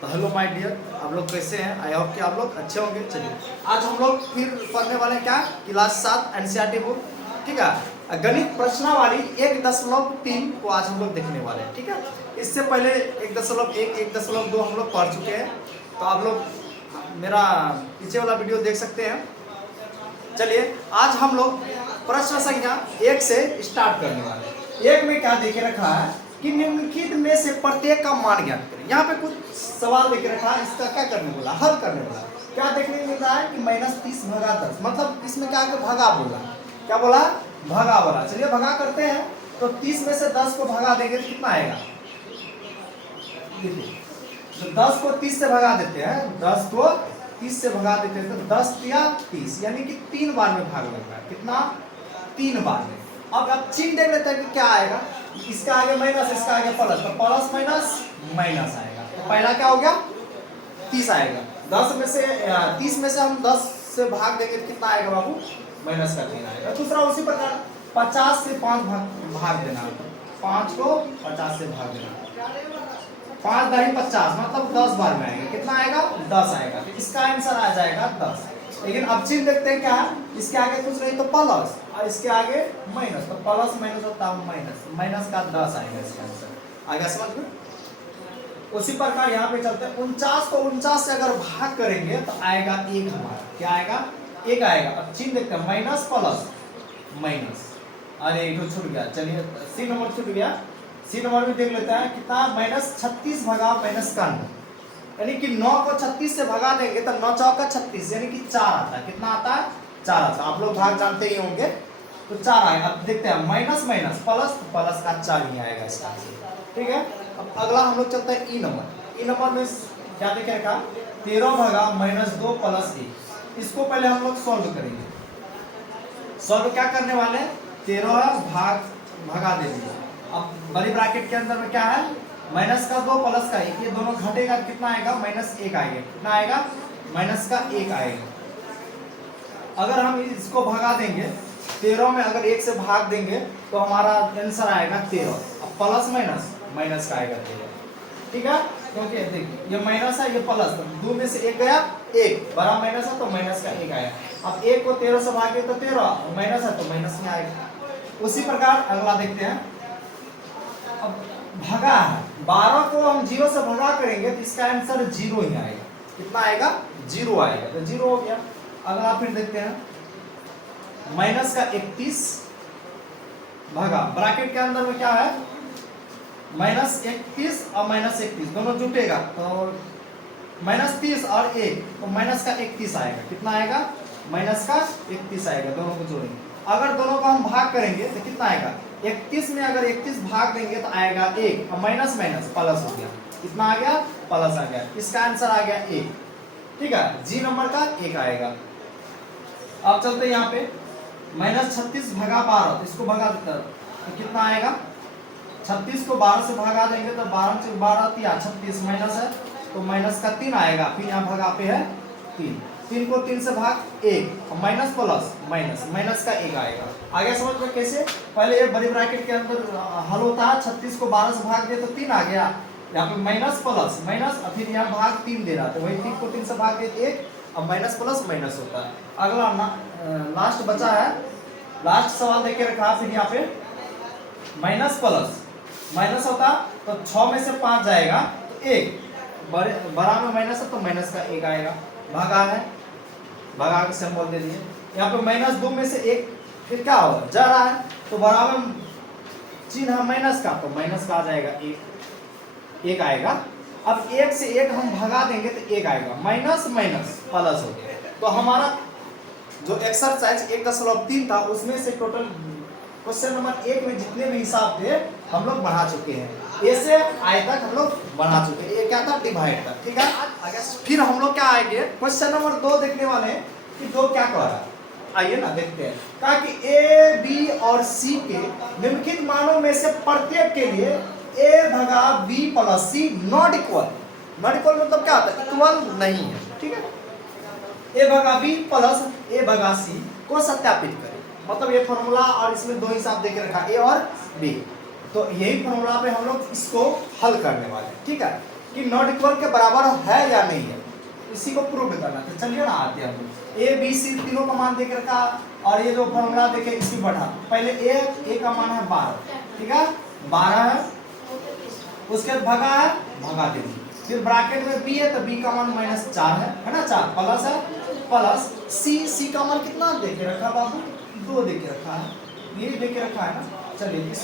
तो hello my dear, आप लोग कैसे हैं? आई होप कि आप लोग अच्छे होंगे। चलिए आज हम लोग फिर पढ़ने वाले हैं क्या, क्लास 7 एनसीईआरटी बुक। ठीक है, गणित प्रश्नावली 1.3 को आज हम लोग देखने वाले हैं। ठीक है, इससे पहले 1.1 1.2 हम लोग पढ़ चुके हैं, तो आप लोग मेरा पीछे वाला वीडियो देख सकते हैं। चलिए आज हम लोग प्रश्न संख्या 1 से स्टार्ट करने वाले हैं। 1 में क्या देखे रखा है कि निम्नलिखित में से प्रत्येक का मान ज्ञात करें। यहाँ पे कुछ सवाल देखे रखा है, इसका क्या करने बोला, हल करने बोला। क्या देखने को मिल रहा है कि -30 भगा 10, मतलब इसमें क्या भगा बोला, क्या बोला, भगा बोला। चलिए भगा करते हैं। तो 30 में से 10 को भगा देंगे तो कितना आएगा, तो 10 को 30 से भगा देते हैं, 10 को 30 से भगा देते हैं तो 10 या 30, यानी कि 3 बार में भाग लग रहा है। कितना, 3 बार में। अब चिन्ह देख लेते हैं कि क्या आएगा। इसका आगे माइनस, इसका आगे प्लस, तो प्लस माइनस माइनस आएगा। तो पहला क्या हो गया, 30 आएगा। 10 में से 30 में से हम 10 से भाग देंगे तो कितना आएगा बाबू, माइनस का 3 आएगा। दूसरा उसी प्रकार 50 से 5 भाग देना, 5 को 50 से भाग देना, 5 दाई 50, मतलब 10 बार में आएगा। कितना आएगा, 10 आएगा। तो इसका आंसर आ जाएगा 10। लेकिन अब चिन्ह देखते हैं क्या है, इसके आगे कुछ नहीं तो प्लस, और इसके आगे माइनस, तो प्लस माइनस होता है माइनस, माइनस का 10 आएगा इसका आंसर। आगे समझ में। उसी प्रकार यहाँ पे चलते हैं, 49 को 49 से अगर भाग करेंगे तो आएगा 1 हमारा। क्या आएगा, 1 आएगा। अब चिन्ह देखते हैं, माइनस प्लस माइनस, अरे एक तो छूट गया। चलिए सी नंबर छूट गया, सी नंबर में देख लेते हैं कितना, -36 भगा -91, यानी कि 9 को 36 से भगा देंगे तो 9 चौका 36, यानी कि 4 आता है। कितना आता है, 4 आता है। आप लोग भाग जानते ही होंगे, तो 4 आएगा। अब देखते हैं माइनस माइनस प्लस, तो प्लस का 4 ही आएगा इसका आंसर। ठीक है, अब अगला हम लोग चलते हैं ई नंबर। ई नंबर में क्या देखे रखा, 13 भगा -2 प्लस 1। इसको पहले हम लोग सॉल्व करेंगे। सॉल्व क्या करने वाले, 13 भाग भगा देंगे। अब बड़ी ब्रैकेट के अंदर में क्या है, माइनस का 2 प्लस का 1, ये दोनों घटेगा तो कितना आएगा, -1 आएगा। कितना आएगा, माइनस का 1 आएगा। अगर हम इसको भगा देंगे 13 में, अगर 1 से भाग देंगे तो हमारा आंसर आएगा 13। अब प्लस माइनस माइनस का आएगा 13। ठीक है, क्योंकि देखिए ये माइनस है, ये प्लस, 2 में से 1 गया, 1 बड़ा माइनस है तो माइनस का 1 आया। अब 1 को 13 से भागे तो 13, माइनस है तो माइनस में आएगा। उसी प्रकार अगला देखते हैं। अब भगा है, 12 को हम 0 से भगा करेंगे तो इसका आंसर 0 ही आएगा। कितना आएगा, 0 आएगा, तो 0 हो गया। अगला फिर देखते हैं, माइनस का 31 भगा, ब्रैकेट के अंदर में क्या है, -31 और -31 दोनों जुटेगा तो -30 और 1, तो माइनस का 31 आएगा। कितना आएगा, माइनस का 31 आएगा। दोनों को जोड़ेंगे, अगर दोनों को हम भाग करेंगे तो कितना आएगा, 31 में अगर 31 भाग देंगे तो आएगा 1, और माइनस माइनस प्लस हो गया। कितना आ गया, प्लस आ गया। इसका आंसर आ गया 1। ठीक है, जी नंबर का 1 आएगा। अब चलते हैं यहाँ पे, -36 भगा 12, तो इसको भगा देता तो कितना आएगा, 36 को 12 से भगा देंगे तो 12 से 12 36 माइनस है तो माइनस का 3 आएगा। फिर यहाँ भगा पे है 3, 3 को 3 से भाग 1, और माइनस प्लस माइनस, माइनस का 1 आएगा। आगे समझ में कैसे, पहले ये बड़ी ब्रैकेट के अंदर हल होता है, 36 को 12 से भाग दिया तो 3 आ गया। यहाँ पे माइनस प्लस माइनस, और फिर यहाँ भाग 3 दे रहा, तो वही 3 को 3 से भाग दिया 1, और माइनस प्लस माइनस होता है। अगला लास्ट बचा है, लास्ट सवाल देके रखा, फिर यहाँ पे माइनस प्लस माइनस होता तो 6 में से 5 जाएगा तो 1, बड़ा में माइनस है तो माइनस का 1 आएगा। भागा है, भगा के सिंबल दे दिए। यहाँ पे -2 में से 1 फिर क्या होगा, जा रहा है तो बड़ा में चिन्ह है माइनस का, तो माइनस का आ जाएगा 1 आएगा। अब 1 से 1 हम भगा देंगे तो 1 आएगा, माइनस माइनस प्लस हो गया। तो हमारा जो एक्सरसाइज 1.3 था उसमें से टोटल क्वेश्चन नंबर 1 में जितने भी हिसाब थे हम लोग बढ़ा चुके हैं। ए से आई तक हम लोग बढ़ा चुके हैं। ये क्या था, डिवाइड था। ठीक है, फिर हम लोग क्या आएंगे, क्वेश्चन नंबर 2 देखने वाले हैं कि 2 क्या कह रहा है। आइए ना देखते हैं। कहा कि ए, बी और सी के निम्नलिखित मानों में से प्रत्येक के लिए ए भगा B plus C not equal. Not equal मतलब क्या होता है, इक्वल नहीं है। ठीक है, ए भगा बी प्लस ए भगा सी को सत्यापित करें। मतलब ये फॉर्मूला और इसमें 2 हिसाब देके रखा, ए और बी, तो यही फॉर्मूला पे हम लोग इसको हल करने वाले हैं। ठीक है, कि नॉट इक्वल के बराबर है या नहीं है, इसी को प्रूव करना। तो चलिए ना आते हैं हम। ए बी सी तीनों का मान देकर रखा, और ये जो फॉर्मूला देखे इसकी बढ़ा। पहले ए का मान है 12, ठीक है 12 है, उसके बाद भगा है, भगा दे दी। फिर ब्रैकेट में बी है तो बी का मान -4 है ना, 4 प्लस है, प्लस सी का मान कितना देके रखा बाबू, 2 देके रखा है, ये देके रखा है ना। चलिए इस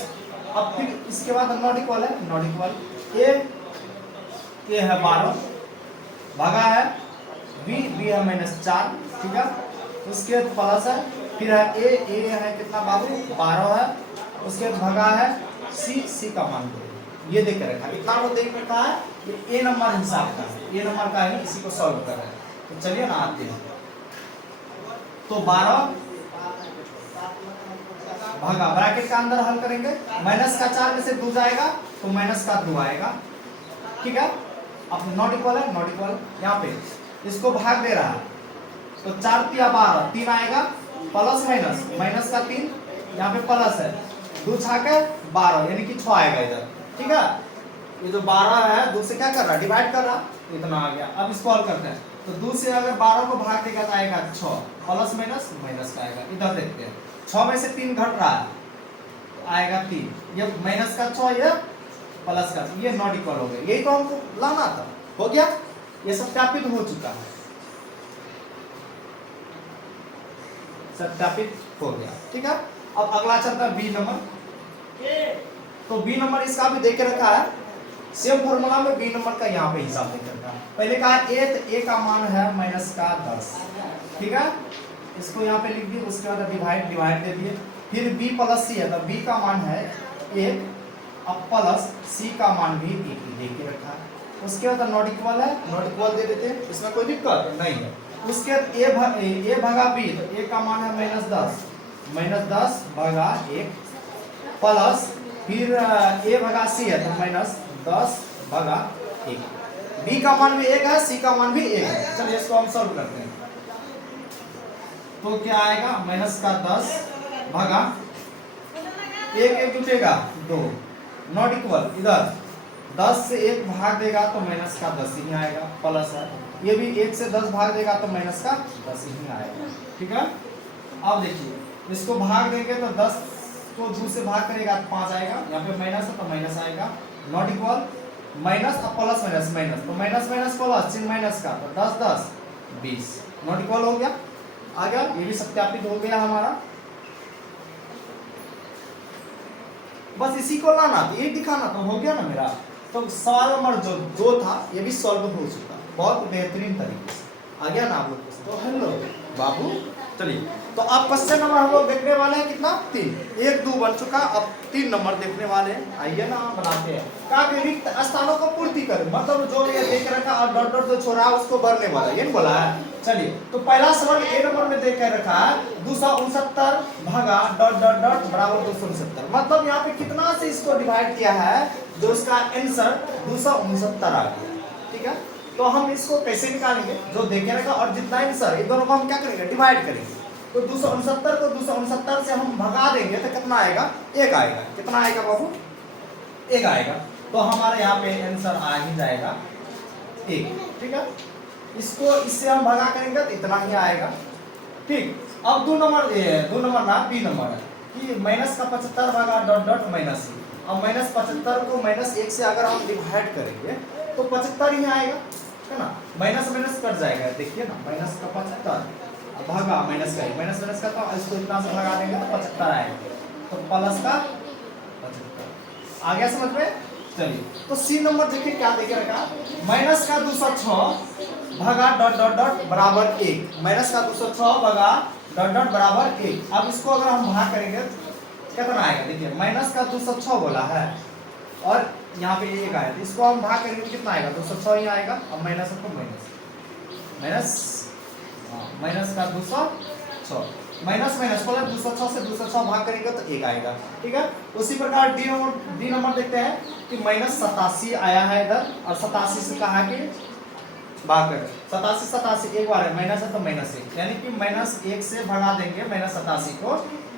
अब फिर इसके बाद नॉट इक्वल है, नॉट इक्वल ए है 12, भागा है बी है -4, ठीक है। उसके बाद प्लस है, फिर है ए है कितना बाबू 12 है, उसके बाद भागा है सी का मान 2, ये देख के रखा। इतना वो देख रखा है, ये ए नंबर हिसाब का है, ए नंबर का है, इसी को सॉल्व कर रहे हैं। तो चलिए ना आते हैं। तो 12 भागा ब्रैकेट का अंदर हल करेंगे, माइनस का 4 में से 2 जाएगा तो माइनस का 2 आएगा, ठीक है। अब नॉट इक्वल है, नॉट इक्वल यहाँ पे इसको भाग दे रहा है, तो 4 तिया 12, 3 आएगा, प्लस माइनस का 3, यहाँ पे प्लस है, 2 छाके 12 यानी कि 6 आएगा इधर, ठीक है। ये जो 12 है 2 से क्या कर रहा है, डिवाइड कर रहा, इतना आ गया। अब इसको हल करते हैं, तो 2 से अगर 12 को भाग देगा तो आएगा 6, प्लस माइनस का आएगा। इधर देखते हैं 6 में से 3 घट रहा है तो आएगा 3, ये माइनस का 6, ये प्लस का, ये नॉट इक्वल हो गया। यही तो हमको लाना था, हो गया, ये सत्यापित हो चुका है, सत्यापित हो गया, ठीक है। अब अगला चलता है बी नंबर। तो बी नंबर इसका भी देके रखा है, सेम फॉर्मूला में बी नंबर का यहाँ पे हिसाब देके रखा है। पहले कहा ए का मान है -10, ठीक है, इसको यहाँ पे लिख दिए, उसके बाद डिवाइड दे दिए। फिर b प्लस सी है तो b का मान है 1, अब प्लस c का मान भी 1 देके रखा है। उसके बाद नॉट इक्वल है, नॉट इक्वल दे देते हैं, इसमें कोई दिक्कत नहीं है। उसके बाद a भागा b, तो a का मान है -10 भागा 1, प्लस फिर a भागा c है तो -10 भागा 1, b का मान भी 1 है, c का मान भी 1 है। चलिए इसको हम सॉल्व करते हैं। तो क्या आएगा, -10 भागा 1 जुटेगा 2, नॉट इक्वल, इधर 10 से 1 भाग देगा तो -10 ही आएगा, प्लस है, ये भी 1 से 10 भाग देगा तो -10 ही आएगा, ठीक है। अब देखिए इसको भाग देंगे तो 10 को 2 से भाग करेगा तो 5 आएगा, यहाँ पे माइनस है तो माइनस आएगा, नॉट इक्वल माइनस अब प्लस तो माइनस प्लस चिन्ह माइनस का, तो 10 20, नॉट इक्वल हो गया, आ गया। ये भी सत्यापित हो गया हमारा। बस इसी को लाना था, ये दिखाना तो हो गया ना मेरा। तो सवाल नंबर जो 2 था ये भी सॉल्व हो चुका, बहुत बेहतरीन तरीके से आ गया ना आप लोग को। तो हेलो बाबू, चलिए तो अब क्वेश्चन नंबर हम लोग देखने वाले हैं कितना, 3, 1 2 बन चुका, अब 3 नंबर देखने वाले हैं। आइए ना बनाते हैं। कहा कि रिक्त स्थानों को पूर्ति करें, मतलब जो ये देख रखा और डॉट डॉट जो छोड़ा उसको भरने वाला, ये बोला है। चलिए तो पहला सवाल ए नंबर में देख कर रखा है 269 भागा डॉट डॉट डॉट बराबर 269, मतलब यहाँ पे कितना से इसको डिवाइड किया है, जो इसका आंसर 269 आ गया, ठीक है। तो हम इसको कैसे निकालेंगे, जो देखे रखा और जितना आंसर, इन दोनों को हम क्या करेंगे, डिवाइड करेंगे। तो 269 को 269 से हम भगा देंगे तो कितना आएगा, 1 आएगा। कितना आएगा बाबू, 1 आएगा। तो हमारे यहाँ पे आंसर आ ही जाएगा 1, ठीक है। इसको इससे हम भगा करेंगे तो इतना ही आएगा, ठीक। अब 2 नंबर ना बी नंबर है कि -75 भागा डॉट डॉट माइनस, अब -75 को -1 से अगर हम डिवाइड करेंगे तो 75 ही आएगा, है ना। माइनस कट जाएगा, देखिए ना, -75 भागा माइनस का तो इसको इतना से भगा देंगे तो 75 आएगा, तो प्लस का 75 आ गया, समझ में। चलिए तो सी नंबर देखिए क्या देखे रखा, -206 भागा डॉट डॉट डॉट बराबर 1, -206 भागा डॉट डॉट बराबर 1। अब इसको अगर हम भाग करेंगे कितना आएगा, देखिए -206 बोला है और यहाँ पे 1 आया, तो इसको हम भाग करेंगे तो कितना आएगा, 206 ही आएगा। अब माइनस है तो -206 माइनस प्लस 206 से 206 भाग करेंगे तो 1 आएगा, ठीक है। उसी प्रकार डी नंबर देखते हैं कि -87 आया है इधर, और 87 से कहा कि भाग कर 87 एक बार है, माइनस है तो -1, यानी कि -1 से भगा देंगे -87 को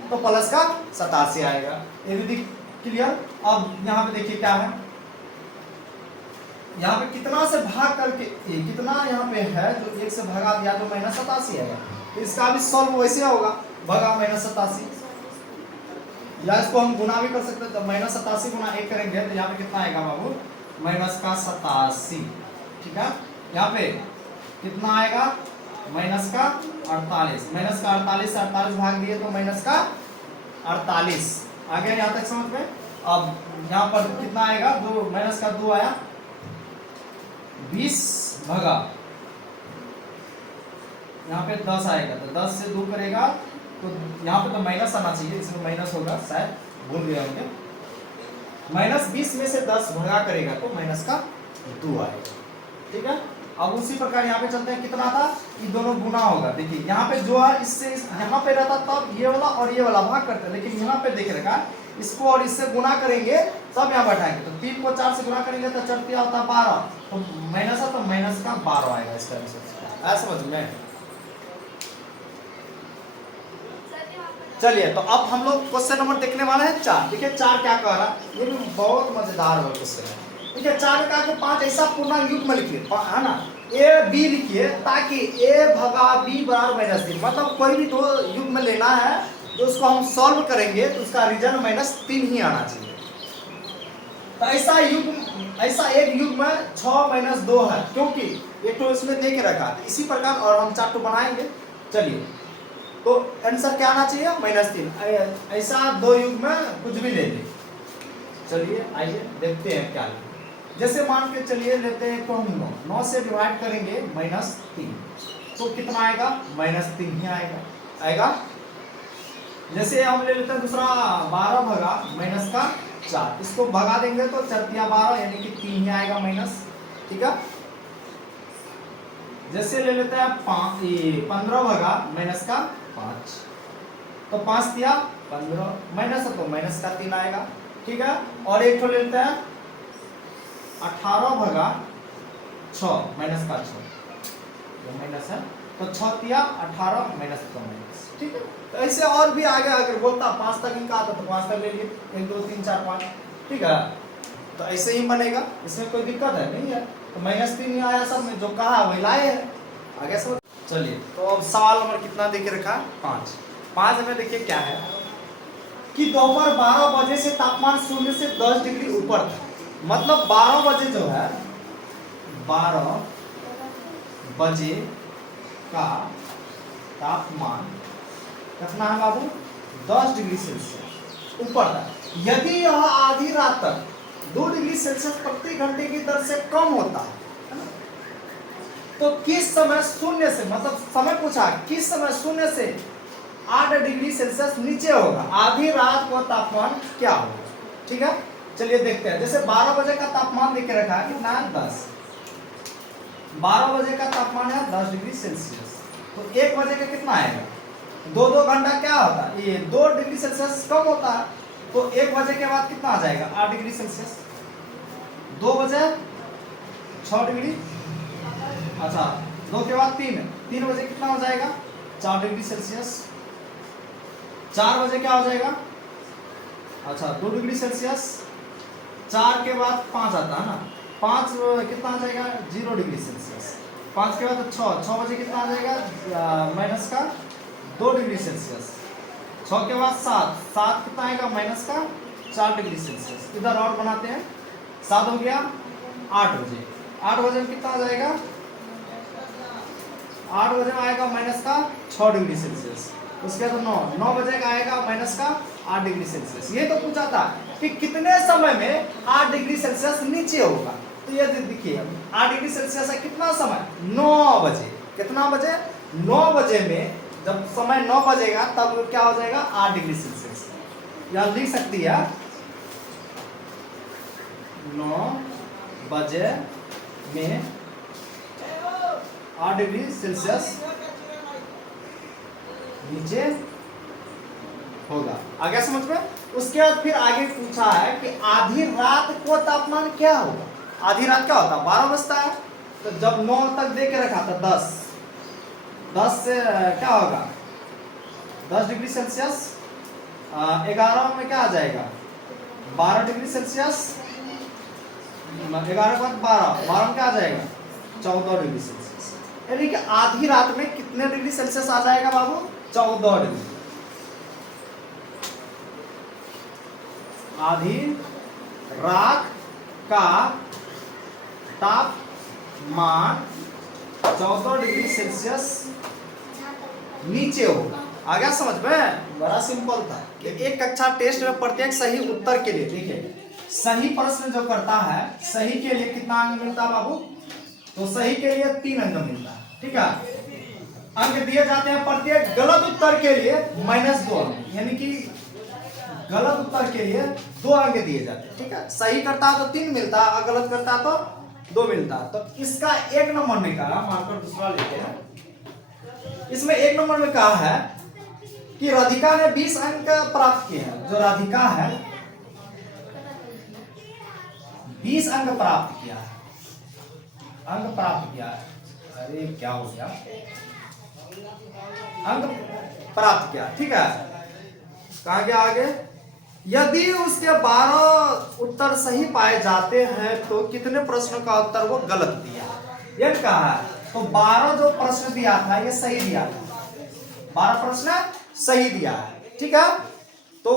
तो प्लस का 87 आएगा। ये भी क्लियर। अब यहाँ पे देखिए क्या है, यहाँ पे कितना से भाग करके कितना यहाँ पे है जो 1 से भगा दिया जो -87 है, तो इसका भी सॉल्व वैसे होगा, भगा -87, या इसको हम गुना भी कर सकते हैं। तो -87 गुना 1 करेंगे तो यहाँ पे कितना आएगा बाबू, -87। ठीक है, यहाँ पे कितना आएगा, -48, -48 से 48 भाग दिए तो -48 आ गया यहाँ तक समझ में। अब यहाँ पर कितना आएगा, 2 आया, 20 भगा यहाँ पे 10 आएगा, तो 10 से 2 करेगा तो यहाँ पे तो माइनस आना चाहिए, इसमें माइनस होगा, शायद भूल गए होंगे। -20 में से 10 भगा करेगा तो -2 आएगा। ठीक है, अब उसी प्रकार यहाँ पे चलते हैं, कितना था, ये दोनों गुना होगा। देखिए यहाँ पे जो है इससे यहाँ पे रहता तब ये वाला और ये वाला भाग करते हैं, लेकिन यहाँ पे देख रखा इसको और इससे गुना करेंगे तब यहाँ बैठाएंगे। तो 3 को 4 से गुना करेंगे तो 4 होता है 12, तो माइनस है तो -12 आएगा इसका आंसर। ऐसा समझ में। चलिए तो अब हम लोग क्वेश्चन नंबर देखने वाले हैं 4। देखिए 4 क्या कह रहा है, ये भी बहुत मजेदार वाला क्वेश्चन है। देखिए 4 में कहा कि 5 ऐसा पूर्णांक युग्म लिखिए, है ना, a b लिखिए ताकि a भगा b बराबर -3, मतलब कोई भी दो युग्म लेना है तो उसको हम सॉल्व करेंगे तो उसका रीजन -3 ही आना चाहिए। तो ऐसा एक युग्म 6 - 2 है, क्योंकि एक तो इसमें दे के रखा, इसी प्रकार और हम 4 बनाएंगे। चलिए तो आंसर क्या आना चाहिए, -3। ऐसा दो युग्म कुछ भी ले ले। चलिए आइए देखते हैं क्या ले। जैसे मान के चलिए लेते हैं तो हम 9 से डिवाइड करेंगे -3, तो कितना आएगा, -3 ही आएगा। जैसे हम ले लेते हैं दूसरा 12 भगा -4, इसको भगा देंगे तो 4 × 12 यानी कि 3 ही आएगा माइनस। ठीक है, जैसे ले लेते हैं 15 भगा -5, तो 5 × 15 माइनस है तो -3 आएगा। ठीक है, और एक तो लेते हैं 18 भगा 6 -6, तो माइनस है तो 6 × 18 -। ठीक है, तो ऐसे और भी आगे अगर बोलता 5 तक इनका आता तो 5 तक ले लिए, 1 2 3 4 5। ठीक है, तो ऐसे ही बनेगा, इसमें कोई दिक्कत है नहीं है। तो -3 ही आया, सब में जो कहा वही लाए है आगे सब। चलिए तो अब सवाल नंबर कितना देके रखा, 5 में देखिए क्या है कि दोपहर 12 बजे से तापमान 0 से 10 डिग्री ऊपर था, मतलब 12 बजे जो है, 12 बजे का तापमान कितना है बाबू, 10 डिग्री सेल्सियस ऊपर था। यदि यह आधी रात तक 2 डिग्री सेल्सियस प्रति घंटे की दर से कम होता है, तो किस समय 0 से, मतलब समय पूछा किस समय 0 से 8 डिग्री सेल्सियस नीचे होगा, आधी रात को तापमान क्या होगा। ठीक है, चलिए देखते हैं। जैसे 12 बजे का तापमान देके रखा है कितना है, 10। 12 बजे का तापमान है 10 डिग्री सेल्सियस, तो 1 बजे का कितना आएगा, 2 घंटा क्या होता है, ये 2 डिग्री सेल्सियस कम होता है, तो 1 बजे के बाद कितना आ जाएगा, 8 डिग्री सेल्सियस। 2 बजे 6 डिग्री, अच्छा 2 के बाद 3 बजे कितना हो जाएगा, 4 डिग्री सेल्सियस। 4 बजे क्या हो जाएगा, अच्छा 2 डिग्री सेल्सियस। 4 के बाद 5 आता है ना, 5 कितना आ जाएगा, 0 डिग्री सेल्सियस। 5 के बाद 6 बजे कितना आ जाएगा, -2 डिग्री सेल्सियस। 6 के बाद 7 कितना आएगा, -4 डिग्री सेल्सियस। इधर और बनाते हैं, 7 हो गया 8 बजे। 8 बजे में कितना आ जाएगा, 8 बजे में आएगा -6 डिग्री सेल्सियस। उसके बाद 9 बजे का आएगा -8 डिग्री सेल्सियस। ये तो पूछा था कि कितने समय में 8 डिग्री सेल्सियस नीचे होगा, तो ये देखिए 8 डिग्री सेल्सियस है कितना समय, 9 बजे। कितना बजे, 9 बजे में जब समय 9 बजेगा तब क्या हो जाएगा, 8 डिग्री सेल्सियस। यहाँ लिख सकती है 9 बजे में 8 डिग्री सेल्सियस नीचे होगा। आगे समझ में। उसके बाद फिर आगे पूछा है कि आधी रात को तापमान क्या होगा। आधी रात क्या होता है, 12 बजता है, तो जब 9 तक दे के रखा था 10 से क्या होगा, 10 डिग्री सेल्सियस। 11 में क्या आ जाएगा, 12 डिग्री सेल्सियस। 11 के बाद 12, 12 में क्या आ जाएगा 14 डिग्री सेल्सियस। यानी कि आधी रात में कितने डिग्री सेल्सियस आ जाएगा बाबू 14 डिग्री। आधी रात का तापमान 14 डिग्री सेल्सियस नीचे होगा। आ गया समझ में? बड़ा सिंपल था कि एक कक्षा टेस्ट में प्रत्येक सही उत्तर के लिए, देखिए सही प्रश्न जो करता है सही के लिए कितना अंक मिलता है बाबू? तो सही के लिए 3 अंक मिलता है, ठीक है। अंक दिए जाते हैं प्रत्येक गलत उत्तर के लिए -2 अंक, यानी कि गलत उत्तर के लिए 2 अंक दिए जाते हैं, ठीक है। सही करता है तो 3 मिलता है और गलत करता है तो 2 मिलता है। तो इसका 1 नंबर में कहा, मार्कर दूसरा लेते हैं। इसमें 1 नंबर में कहा है कि राधिका ने 20 अंक प्राप्त किए हैं। जो राधिका है 20 अंक प्राप्त किया है, अंक प्राप्त किया है। अरे क्या हो गया, अंक प्राप्त किया, ठीक है। कहा गया आगे, यदि उसके 12 उत्तर सही पाए जाते हैं तो कितने प्रश्नों का उत्तर वो गलत दिया, ये कहा है। तो 12 जो प्रश्न दिया था ये सही दिया था, 12 प्रश्न सही दिया है, ठीक है। तो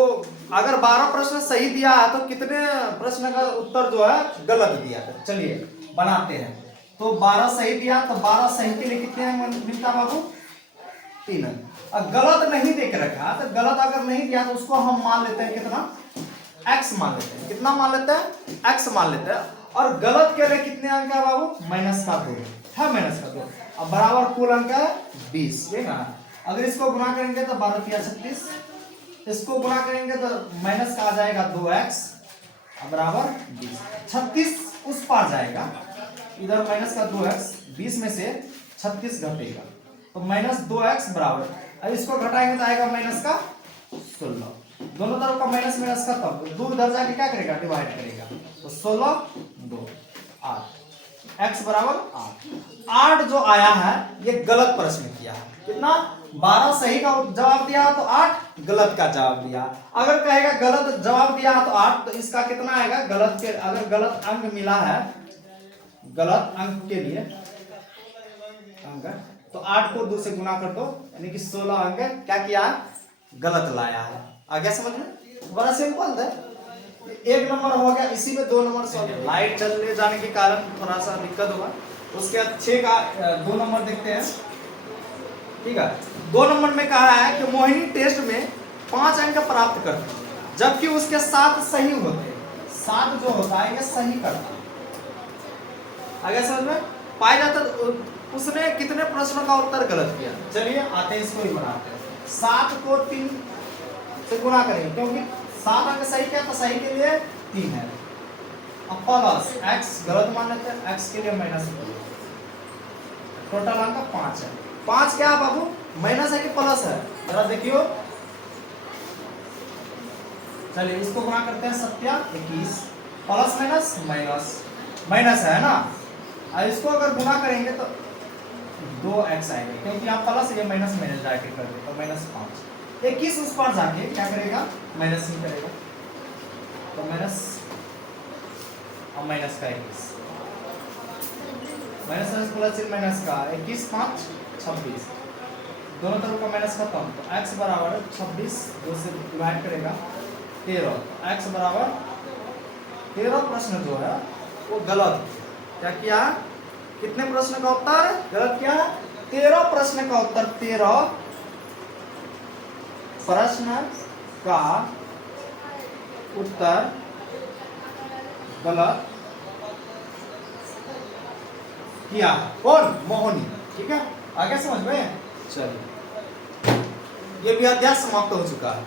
अगर 12 प्रश्न सही दिया है तो कितने प्रश्न का उत्तर जो है गलत दिया था। चलिए बनाते हैं। तो 12 सही दिया तो 12 सही के लिए कितने मिलता बाबू? 3 अंक। अब गलत नहीं देख रखा तो गलत अगर नहीं दिया तो उसको हम मान लेते हैं कितना, x मान लेते हैं। कितना मान लेते हैं? x मान लेते हैं। और गलत के लिए कितने अंक है बाबू? -2 है, -2। अब बराबर कुल अंक है 20, ये ना। अगर इसको गुना करेंगे तो 12 × 36, इसको गुना करेंगे तो माइनस का आ जाएगा 2x बराबर 20। 36 उस पार जाएगा, इधर माइनस का 2x, 20 में से 36 घटेगा तो -2x बराबर, अब इसको घटाएंगे तो आएगा माइनस का 16। दोनों तरफ का माइनस माइनस का तब 2 इधर जाके क्या करेगा? डिवाइड करेगा। तो 16 2 8, x बराबर 8 जो आया है ये गलत प्रश्न किया है। कितना? 12 सही का जवाब दिया तो 8 गलत का जवाब दिया। अगर कहेगा गलत जवाब दिया तो 8, तो इसका कितना आएगा गलत के? अगर गलत अंक मिला है, गलत अंक के लिए अंक, तो 8 को 2 से गुना कर दो, यानी कि 16 अंक क्या किया? गलत लाया है। आ गया समझ में? बड़ा सिंपल है। 1 नंबर हो गया, इसी में 2 नंबर सॉल्व। लाइट चलने जाने के कारण थोड़ा सा दिक्कत होगा। उसके बाद 6 का 2 नंबर देखते हैं, ठीक है। 2 नंबर में कहा है कि मोहिनी टेस्ट में 5 अंक प्राप्त करती है जबकि उसके 7 सही होते हैं। 7 जो होता है ये सही करता है। आगे समझ में? पाया जाता है उसने कितने प्रश्नों का उत्तर गलत किया। चलिए आते हैं, इसको ही बनाते हैं। 7 को 3 से गुणा करेंगे क्योंकि 7 अंक सही क्या तो सही के लिए 3 है। अब प्लस x गलत मान लेते हैं, x के लिए -2, टोटल अंक 5 है। 5 क्या है बाबू? माइनस है कि प्लस है? जरा देखियो। चलिए इसको गुणा करते हैं, 7 21, प्लस माइनस माइनस माइनस है ना। और इसको अगर गुणा करेंगे तो 2x आएगा क्योंकि यहाँ प्लस ये माइनस माइनस जाके कर दे तो -5। 21 उस पर जाके क्या करेगा? माइनस ही करेगा, तो माइनस और माइनस का 21, माइनस प्लस माइनस का 21 5 26, दोनों तरफ का माइनस खत्म। तो x बराबर 26 2 से डिवाइड करेगा 13, तो x बराबर 13 प्रश्न जो है वो गलत। क्या किया? कितने प्रश्न का उत्तर गलत किया? 13 प्रश्न का उत्तर, 13 प्रश्न का उत्तर गलत किया। कौन? मोहिनी, ठीक है। आगे समझ में? चलिए ये भी अध्याय समाप्त हो चुका है।